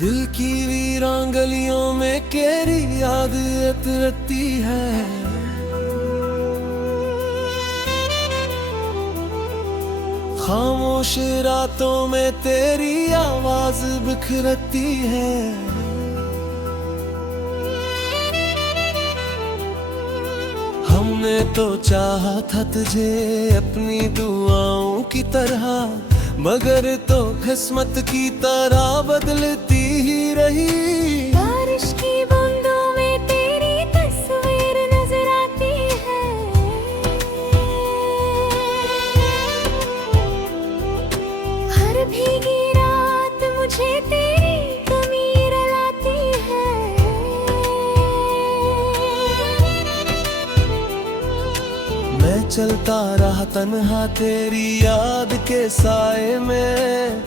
दिल की वीरान गलियों में केरी याद रहती है। खामोश रातों में तेरी आवाज बिखरती है। हमने तो चाहा था तुझे अपनी दुआओं की तरह, मगर तो किस्मत की तरह बदलती ही रही। बारिश की बूंदों में तेरी तस्वीर नजर आती है। हर भीगी रात मुझे तेरी कमी रुलाती है। मैं चलता रहा तन्हा तेरी याद के साए में,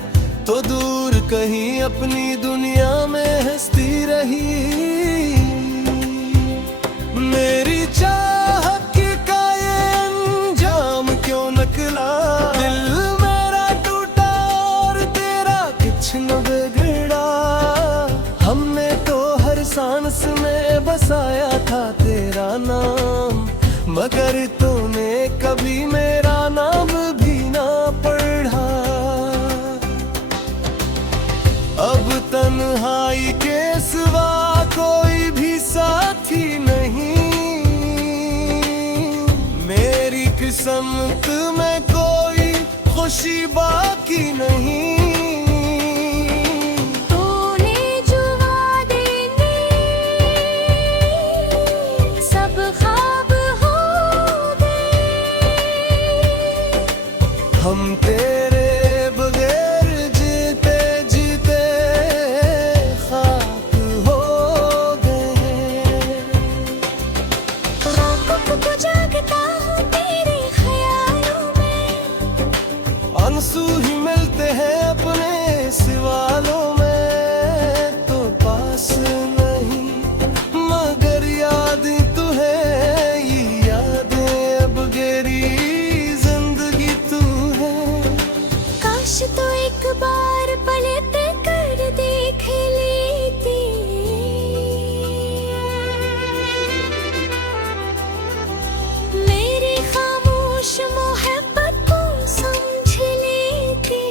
तो दूर कहीं अपनी दुनिया में हंसती रही। मेरी चाहत का ये अंजाम क्यों निकला, दिल मेरा टूटा और तेरा कुछ न बिगड़ा। हमने तो हर सांस में बसाया था तेरा नाम, मगर तूने कभी मेरा नाम भी ना पढ़ा। अब तन्हाई के सिवा कोई भी साथी नहीं, मेरी किस्मत में कोई खुशी बाकी नहीं। हम तेरे बगैर जीते जीते खाक हो गए। रातों को जागता हूँ तेरे ख्यालों में, आंसू ही मिलते हैं अपने सवालों में। तो पास नहीं मगर याद तू है, ये यादें अब गहरी तो एक बार पलट कर देख लेती। मेरी खामोश मोहब्बत को समझ लेती।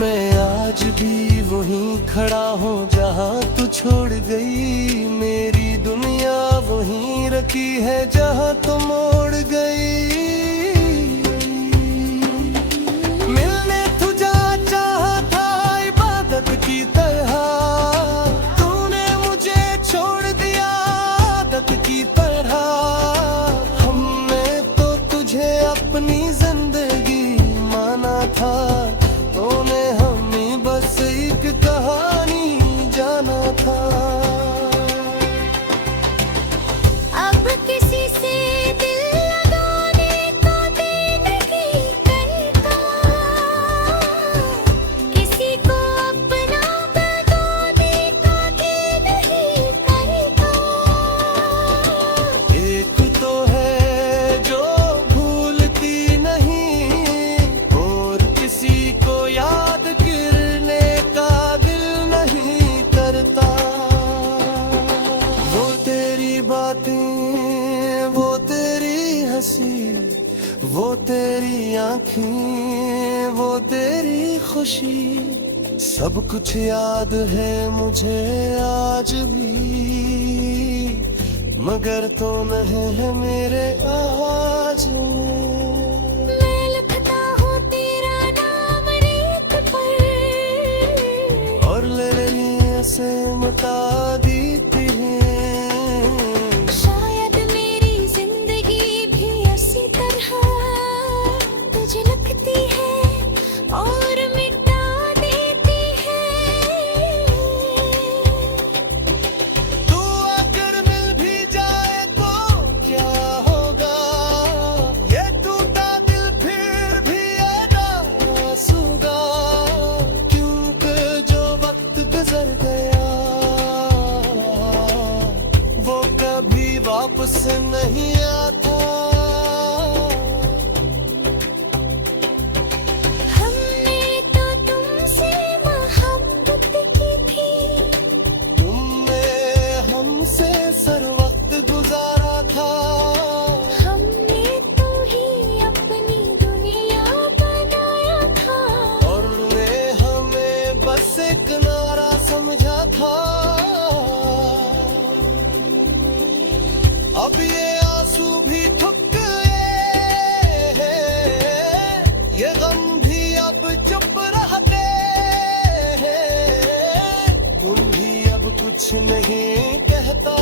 मैं आज भी वहीं खड़ा हूँ जहाँ तू छोड़ गई। मेरी दुनिया वहीं रखी है जहाँ तू मोड़ गई। मिलने तुझे चाहा था इबादत की तरह, तूने मुझे छोड़ दिया आदत की तरह। हमने तो तुझे अपनी जिंदगी माना था, तूने हमें बस एक कहानी जाना था। अब किसी से दिल लगाने का दिल नहीं करता, किसी को अपना बताने का दिल नहीं करता। एक तो है जो भूलती नहीं, और किसी को याद करने का दिल नहीं करता। वो तेरी बातें, वो तेरी हंसी, वो तेरी आँखें, वो तेरी खुशी, सब कुछ याद है मुझे आज भी, मगर तो नहीं है मेरे आज में। मैं लिखता हूँ तेरा नाम रेत पर, और ले से मिटा देती है। शायद मेरी जिंदगी भी इसी तरह तुझे लगती है और मिटा देती है। तू अगर मिल भी जाए तो क्या होगा, ये टूटा दिल फिर भी अदास होगा। क्योंकि जो वक्त गुजर गया वो कभी वापस नहीं आता। अब ये आंसू भी थक गए, ये गम भी अब चुप रहते हैं। तुम भी अब कुछ नहीं कहता,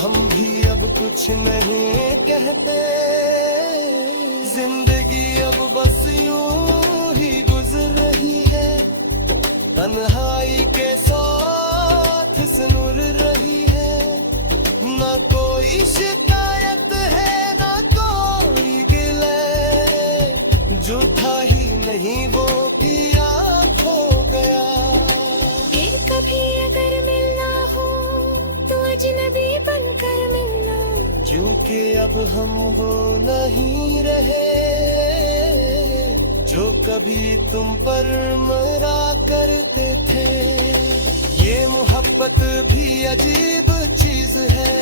हम भी अब कुछ नहीं कहते। जिंदगी अब बस यूं ही गुजर रही है, तन्हाई के साथ सुनुर रही है। ना कोई शिकायत है ना कोई गिले, जो था ही नहीं वो किया खो गया। ये कभी अगर मिलना हो तो अजनबी बनकर मिलना, क्योंकि अब हम वो नहीं रहे जो कभी तुम पर मरा करते थे। ये मोहब्बत भी अजीब चीज है,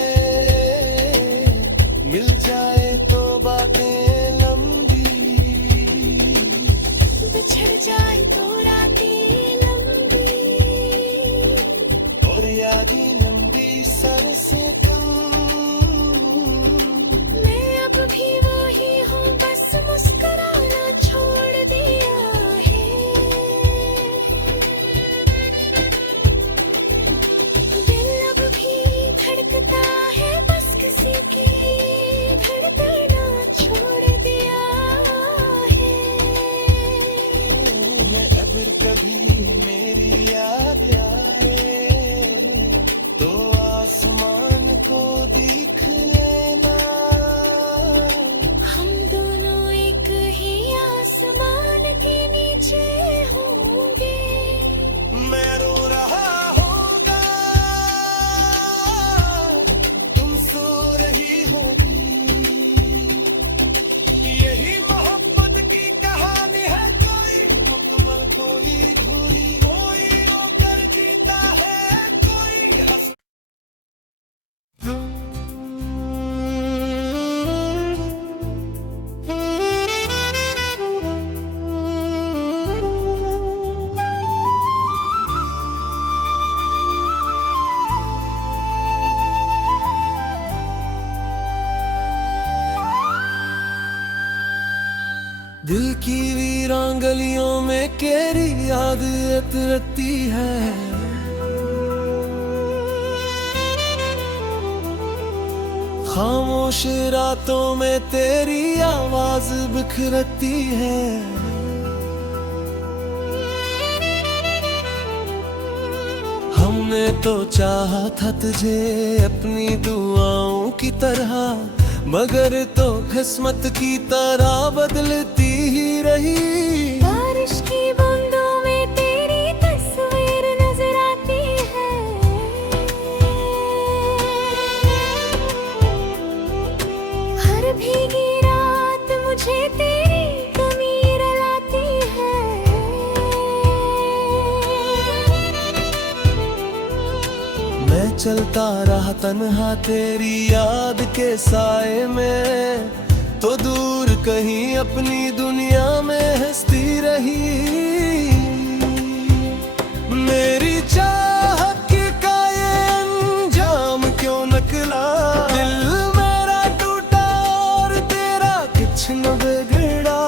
मिल जाए तो बातें लंबी, बिछड़ जाए तो रातें लंबी, और यादें लंबी सर से कम। मैं अब भी वही हूँ, बस मुस्कुराना छोड़ दिया है। दिल अब भी धड़कता है, बस किसी की धड़कना छोड़ दिया है। मैं अगर कभी मेरी याद आए तो आसमान को देख लेना। हम दोनों एक ही आसमान के नीचे होंगे। मैं रो रहा होगा, तुम सो रही होगी। यही मोहब्बत की कहानी है, कोई मुकम्मल कोई अधूरी, कोई रोकर जीता है कोई हंस। दिल की वीरान गलियों में केरी याद उतरती है। खामोश रातों में तेरी आवाज बिखरती है। हमने तो चाहा था तुझे अपनी दुआओं की तरह, मगर तो किस्मत की तरह बदलती ही रही। बारिश की बूंदों में तेरी तस्वीर नजर आती है। हर भीगी रात मुझे तेरी कमी रुलाती है। मैं चलता रहा तन्हा तेरी याद के साए में, तो दूर कहीं अपनी दुनिया में हंसती रही। मेरी चाहत का ये अंजाम क्यों निकला, दिल मेरा टूटा और तेरा कुछ न बिगड़ा।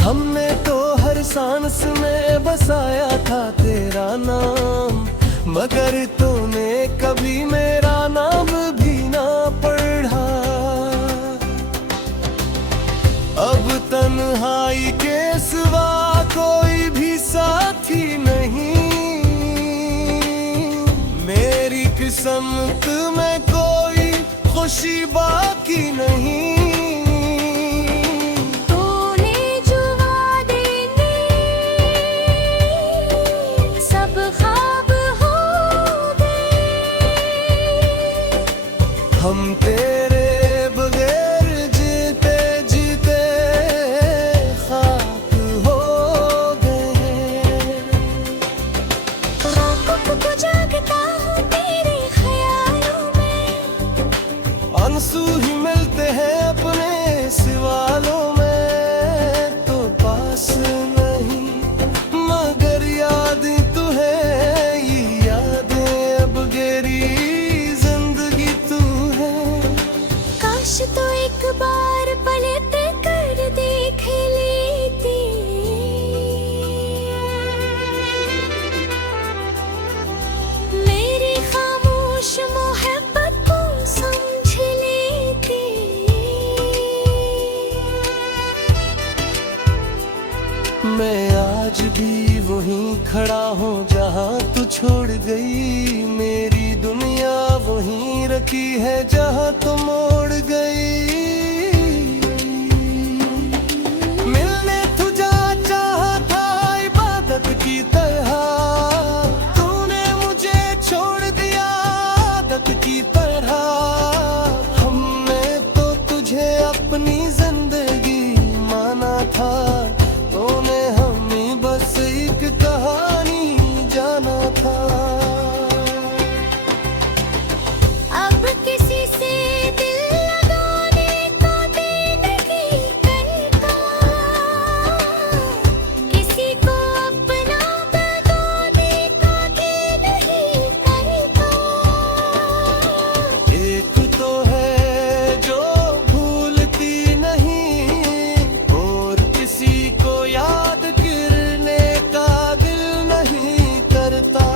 हमने तो हर सांस में बसाया था तेरा नाम, मगर तूने कभी मेरा नाम भी ना पढ़ा। अब तन्हाई के सिवा कोई भी साथी नहीं, मेरी किस्मत में कोई खुशी बाकी नहीं। तूने जो वादे किए सब ख्वाब हो गए। हम तेरे बगैर जीते जीते खाक हो गए। रातों को जागता हूँ तेरे ख्यालों में, आंसू ही मिलते हैं अपने सवालों में। तो पास नहीं मगर याद तू है, ये यादें अब गहरी जिंदगी छोड़ गई, मेरी दुनिया वहीं रखी है जहां तुम मोड़ गई। मिलने तुझा चाहा था इबादत की तरह, तूने मुझे छोड़ दिया आदत की तरह। हमने तो तुझे अपनी जिंदगी माना था, तूने हमें बस एक कहानी जाना था। अब किसी से दिल लगाने का दिल नहीं करता, किसी को अपना बताने का दिल नहीं करता। एक तो है जो भूलती नहीं, और किसी को याद करने का दिल नहीं करता।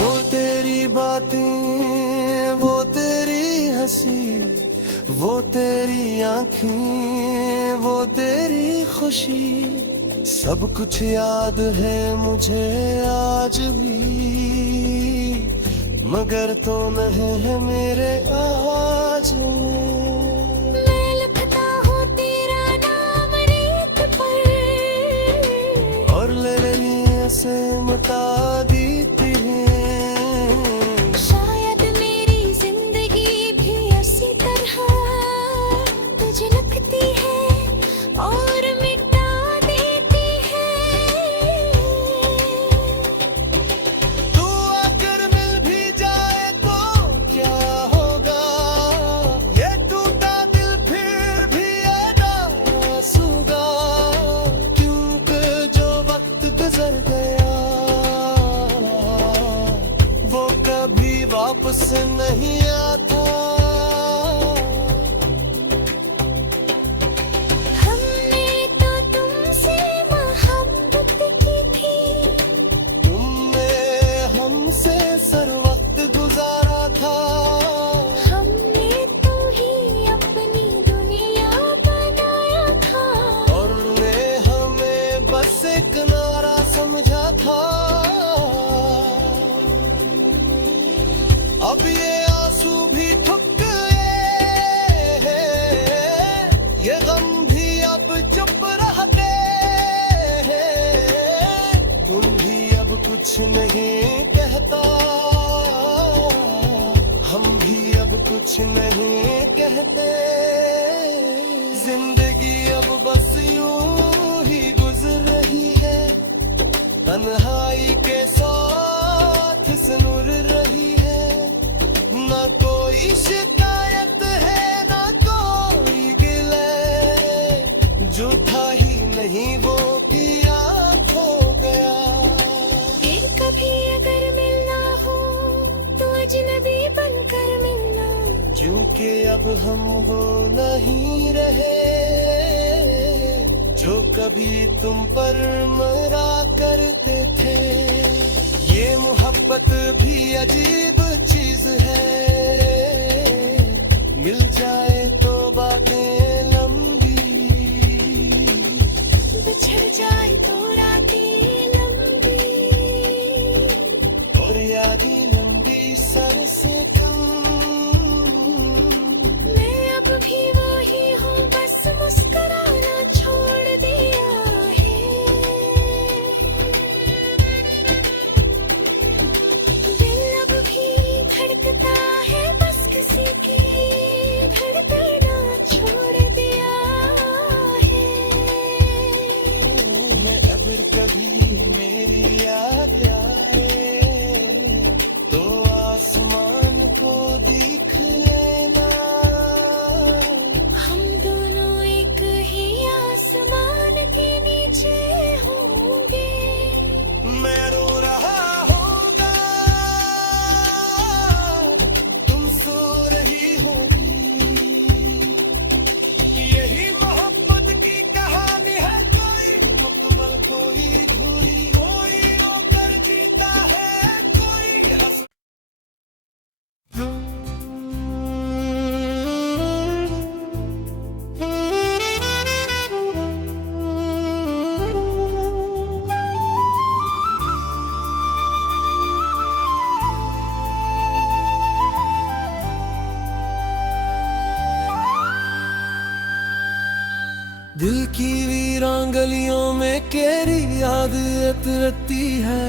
वो तेरी बातें, वो तेरी हंसी, वो तेरी आँखें, वो तेरी खुशी, सब कुछ याद है मुझे आज भी, मगर तो नहीं है मेरे आज में। मैं लिखता हूँ तेरा नाम रेत पर, और ले से मिटा देती है। शायद मेरी जिंदगी भी इसी तरह तुझे लगती है और मिटा देती है। तू अगर मिल भी जाए तो क्या होगा, ये टूटा दिल फिर भी अदास होगा, क्योंकि जो वक्त गुजर गया वो कभी वापस नहीं आता। हमने तो तुमसे मोहब्बत की थी, तुमने हमसे सर वक्त गुजारा था, हमने तो ही अपनी दुनिया बनाया था। और ने हमें बस एक नारा समझा था। अब ये आंसू भी थक गए हैं, ये गम भी अब चुप रहते हैं, तुम भी अब कुछ नहीं कहता, हम भी अब कुछ नहीं कहते। जिंदगी अब बस यूं ही गुजर रही है, तन्हाई के साथ सुनुर रही है। ना कोई शिकायत है ना कोई गिले, जो था ही नहीं वो किया खो गया। फिर कभी अगर मिलना हो तो अजनबी बनकर मिलना, क्योंकि अब हम वो नहीं रहे जो कभी तुम पर मरा करते थे। ये मोहब्बत भी अजीब चीज है, मिल जाए तो बातें लंबी, बिछड़ जाए तो रातें लंबी, और यादें लंबी सांसें कम। मैं अब भी वही हूँ, बस मुस्कुराना छोड़ दिया है। दिल अब भी धड़कता है, बस किसी की धड़कना छोड़ दिया है। मैं अगर कभी मेरी याद आए तो आसमान को दिल की वीरान गलियों में केरी याद उतरती है।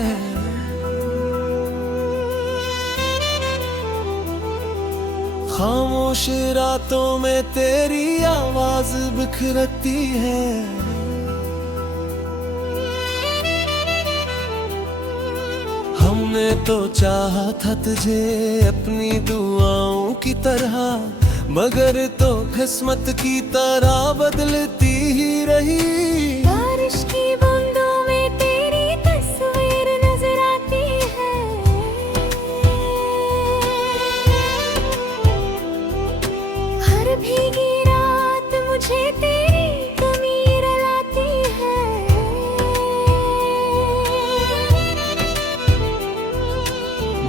खामोश रातों में तेरी आवाज बिखरती है। हमने तो चाहा था तुझे अपनी दुआओं की तरह, मगर तो किस्मत की तरह बदलती ही रही। बारिश की बूंदों में तेरी तस्वीर नजर आती है। हर भीगी रात मुझे तेरी कमी रुलाती है।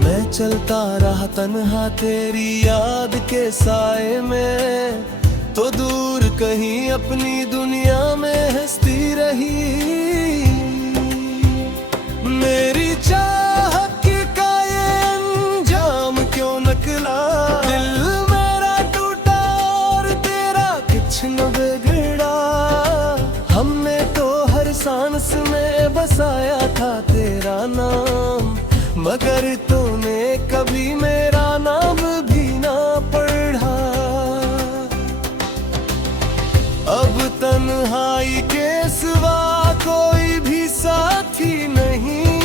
मैं चलता रहा तन्हा तेरी याद के साए में, तो दूर कहीं अपनी दुनिया में हंसती रही। मेरी चाहत का ये अंजाम क्यों निकला, दिल मेरा टूटा और तेरा कुछ न बिगड़ा। हमने तो हर सांस में बसाया था तेरा नाम, मगर तूने कभी मेरा नाम भी ना पढ़ा। अब तन्हाई के सिवा कोई भी साथी नहीं,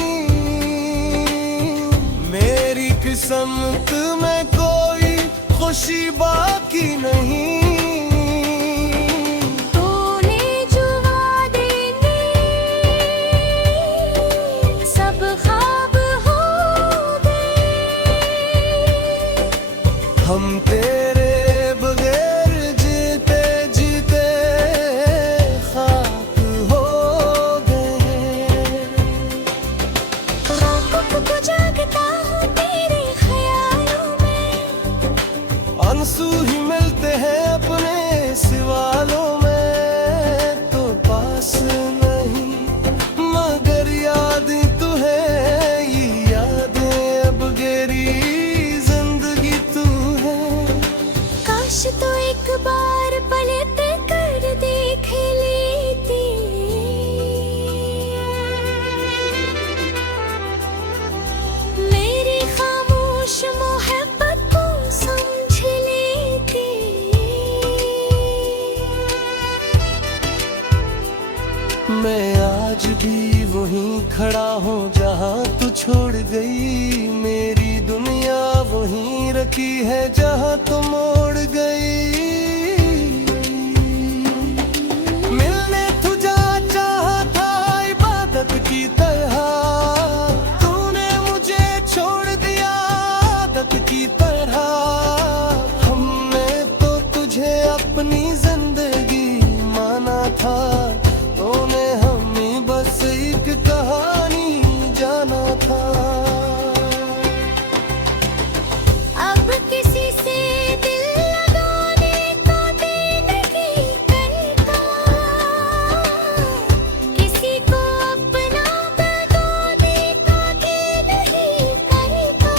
मेरी किस्मत में कोई खुशी बाकी नहीं। हम तेरे बगैर जीते जीते खाक हो गए। रातों को जागता हूँ तेरे ख्यालों में, आंसू ही मिलते हैं अपने सवालों में। तो पास नहीं मगर याद तू है, ये यादें अब गहरी तो एक बार पलट कर देख लेती। मेरी खामोश मोहब्बत को समझ लेती। मैं आज भी वहीं खड़ा हूँ जहाँ तू छोड़ गई। मेरी दुनिया वहीं रखी है जहाँ तू मोड़ गई। मिलने तुझे चाहा था इबादत की तरह, तूने मुझे छोड़ दिया आदत की तरह। हमने तो तुझे अपनी जिंदगी माना था, तूने हमें बस एक कहानी जाना था। अब किसी से दिल लगाने का दिल नहीं करता, किसी को अपना बताने का दिल नहीं करता।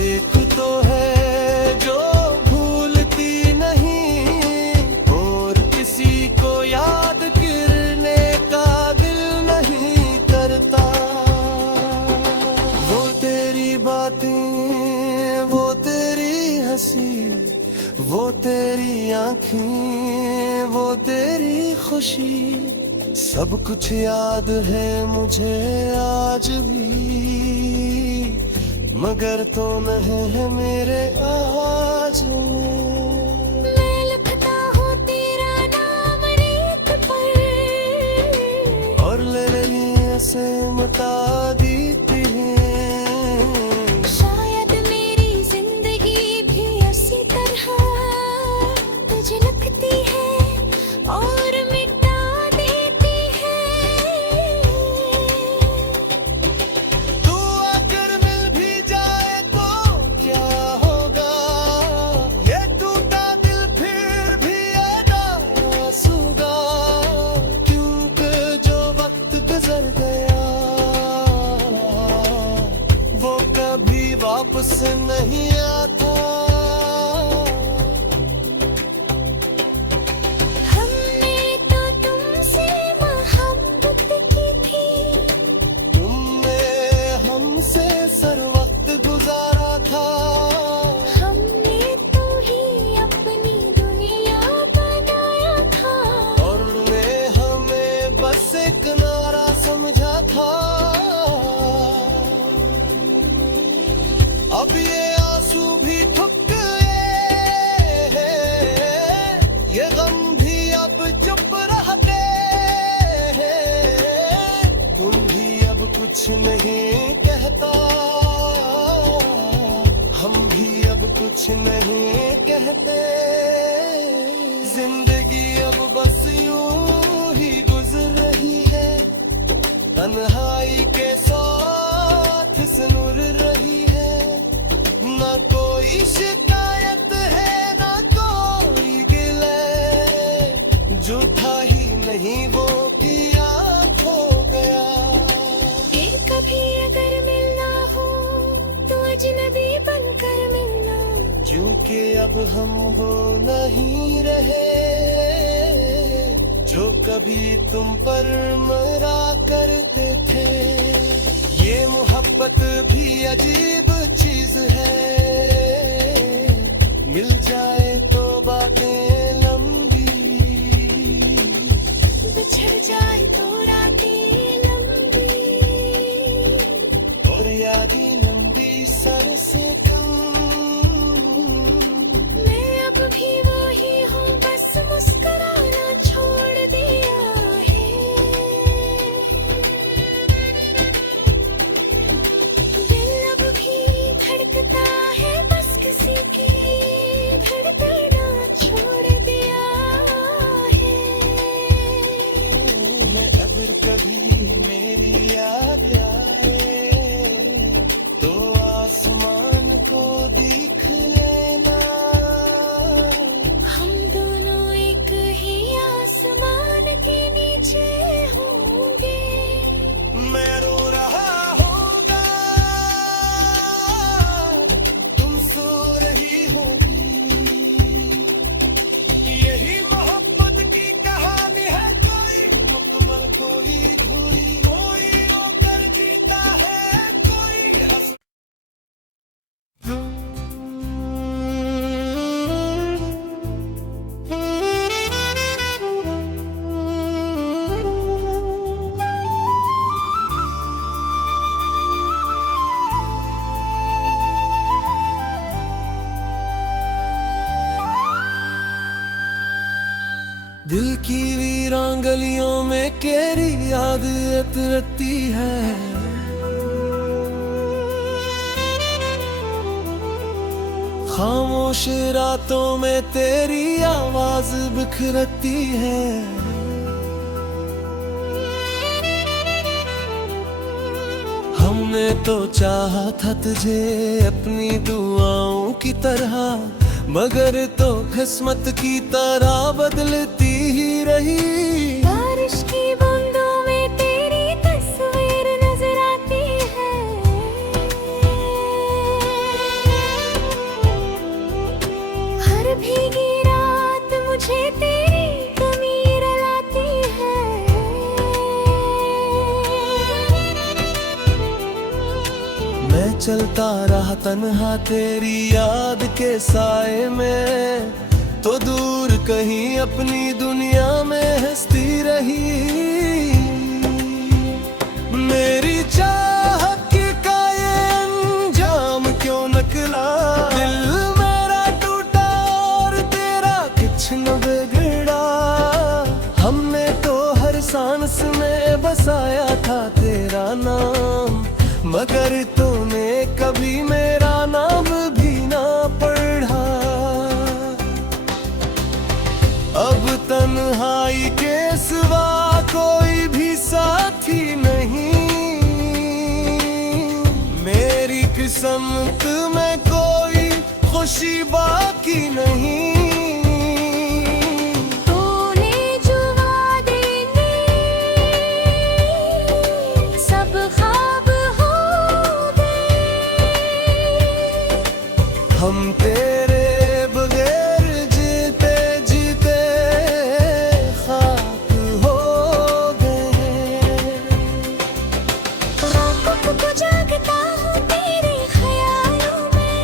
एक तो है जो भूलती नहीं, और किसी को याद करने का दिल नहीं करता। वो तेरी बातें, वो तेरी हंसी, वो तेरी आँखें, वो तेरी खुशी, सब कुछ याद है मुझे आज भी, मगर तो नहीं है मेरे आज में। मैं लिखता हूँ तेरा नाम रेत पर, और ले रही से मिटा देती है। शायद मेरी जिंदगी भी उसी तरह तुझे लगती है और मिटा देती है। तू अगर मिल भी जाए तो क्या होगा, ये टूटा दिल फिर भी अदास होगा। क्योंकि जो वक्त गुजर गया वो कभी वापस नहीं आता। अब ये आंसू भी थक गए हैं, ये गम भी अब चुप रहते हैं। तुम भी अब कुछ नहीं कहता, हम भी अब कुछ नहीं कहते। जिंदगी अब बस यूं ही गुजर रही है, तन्हाई के साथ सुनुर रही है। ना कोई शिकायत है ना कोई गिले, जो था ही नहीं वो किया खो गया। ये कभी अगर मिलना हो तो अजनबी बनकर मिलना, क्योंकि अब हम वो नहीं रहे जो कभी तुम पर मरा करते थे। ये मोहब्बत भी अजीब चीज है, मिल जाए तो बातें लंबी, बिछड़ जाए तो रातें लंबी, और यादें लंबी सर से कम। मैं अब भी वही हूँ, बस मुस्कुराना छोड़ दिया है। दिल अब भी धड़कता है, बस किसी की धड़कना छोड़ दिया है। मैं अगर कभी मेरी याद आए तो आसमान को देख लेना। हम दोनों एक ही आसमान के नीचे होंगे। मैं रो रहा होगा, तुम सो रही होगी। यही मोहब्बत की कहानी है, कोई मुकम्मल कोई अधूरी, कोई रोकर जीता है कोई हंस। दिल की वीरान गलियों में केरी याद उतरती है। खामोश रातों में तेरी आवाज बिखरती है। हमने तो चाहा था तुझे अपनी दुआओं की तरह, मगर तो किस्मत की तरह बदलती ही रही। बारिश की बूंदों में तेरी तस्वीर नजर आती है। हर भीगी रात मुझे तेरी कमी रुलाती है। मैं चलता रहा तन्हा तेरी याद के साए में, तो दूर कहीं अपनी दुनिया में हंसती रही। मेरी चाहत का ये अंजाम क्यों निकला, दिल मेरा टूटा और तेरा कुछ न बिगड़ा। हमने तो हर सांस में बसाया था तेरा नाम, मगर तूने कभी मेरा नाम भी ना पढ़ा। अब तन्हाई के सिवा कोई भी साथी नहीं, मेरी किस्मत में कोई खुशी बाकी नहीं। तूने जो वादे किए सब ख्वाब हो गए। हम तेरे बगैर जीते जीते खाक हो गए। रातों को जागता हूँ तेरे ख्यालों में,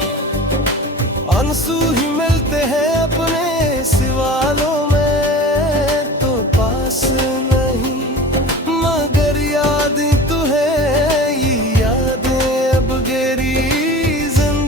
आंसू ही मिलते हैं अपने सिवालों में। तो पास नहीं मगर याद तू है, ये यादें अब गहरी जिंदगी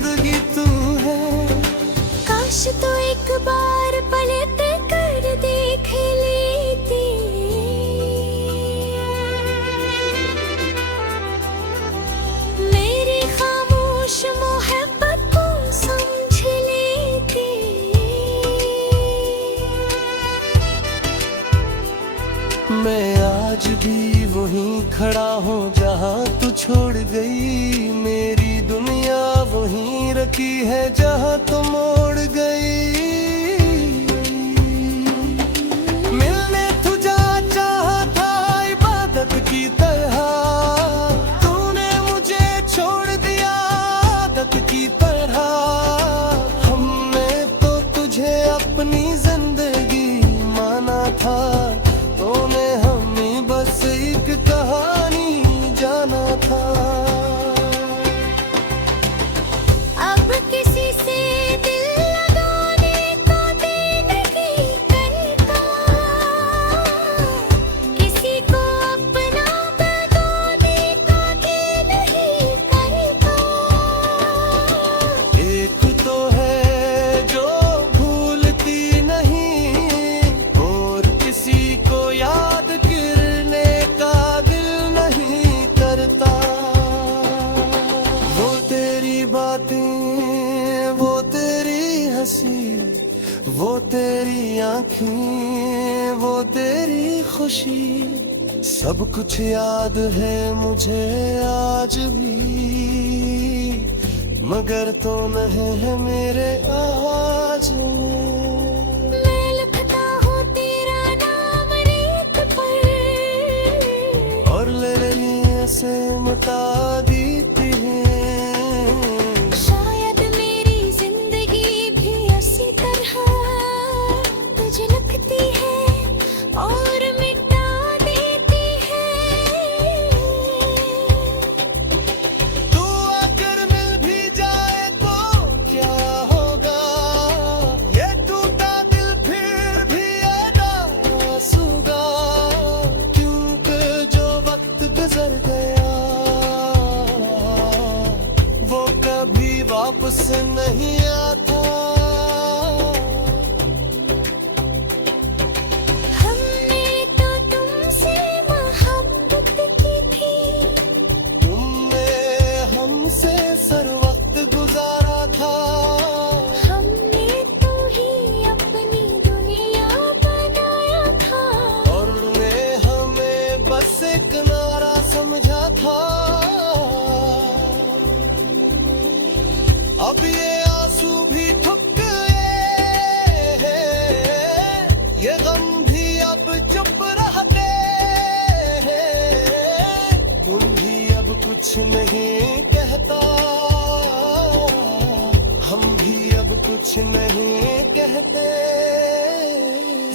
गई, मेरी दुनिया वहीं रखी है जहां तुम मोड़ गई। मिलने तुझा चाहा था इबादत की तरह, तूने मुझे छोड़ दिया आदत की तरह। हमने तो तुझे अपनी जिंदगी माना था, तूने हमें बस एक कहानी जाना था। अब किसी से दिल लगाने का दिल नहीं करता, किसी को अपना बताने का दिल नहीं करता। एक तो है जो भूलती नहीं, और किसी को याद करने का दिल नहीं करता। वो तेरी बातें, वो तेरी हंसी, वो तेरी आँखें, वो तेरी खुशी, सब कुछ याद है मुझे आज भी, मगर तो नहीं है मेरे आज में। मैं लिखता हूँ तेरा नाम रेत पर, और ले रही ऐसे मिटा देती है। शायद मेरी जिंदगी भी इसी तरह तुझे लगती है और मिटा देती है। तू अगर मिल भी जाए तो क्या होगा, ये टूटा दिल फिर भी अदास होगा, क्योंकि जो वक्त गुजर गया वो कभी वापस नहीं आता। हमने तो तुमसे मोहब्बत की थी, तुमने हमसे सर वक्त गुजारा था, हमने तो ही अपनी दुनिया बनाया था। और ने हमें बस एक नारा समझा था। अब ये आंसू भी थक गए हैं, ये गम भी अब चुप रहते हैं, तुम भी अब कुछ नहीं कहता, हम भी अब कुछ नहीं कहते।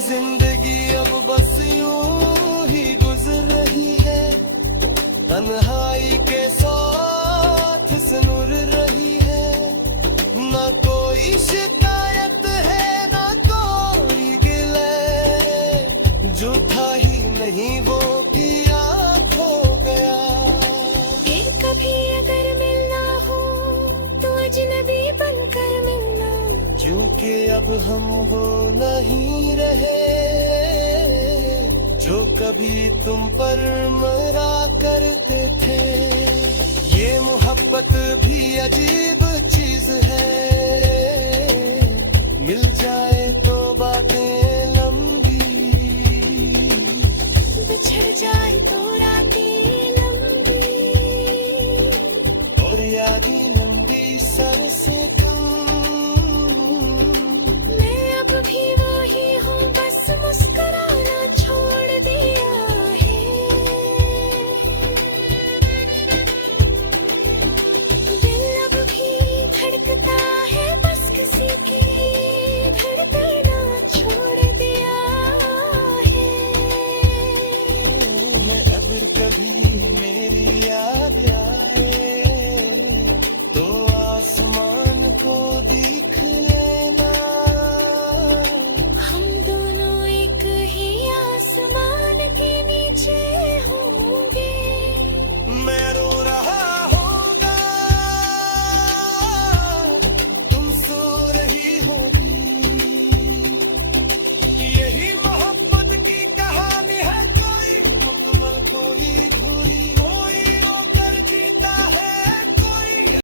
जिंदगी अब बस यूं ही गुजर रही है, तन्हाई के साथ सुनुर रही है। ना कोई शिकायत है ना कोई गिले, जो था ही नहीं वो किया खो गया। फिर कभी अगर मिलना हो तो अजनबी बनकर मिलना, क्योंकि अब हम वो नहीं रहे जो कभी तुम पर मरा करते थे। ये मोहब्बत भी अजीब चीज है, मिल जाए तो बातें लंबी, बिछड़ जाए तो रातें लंबी, और यादें लंबी सांसें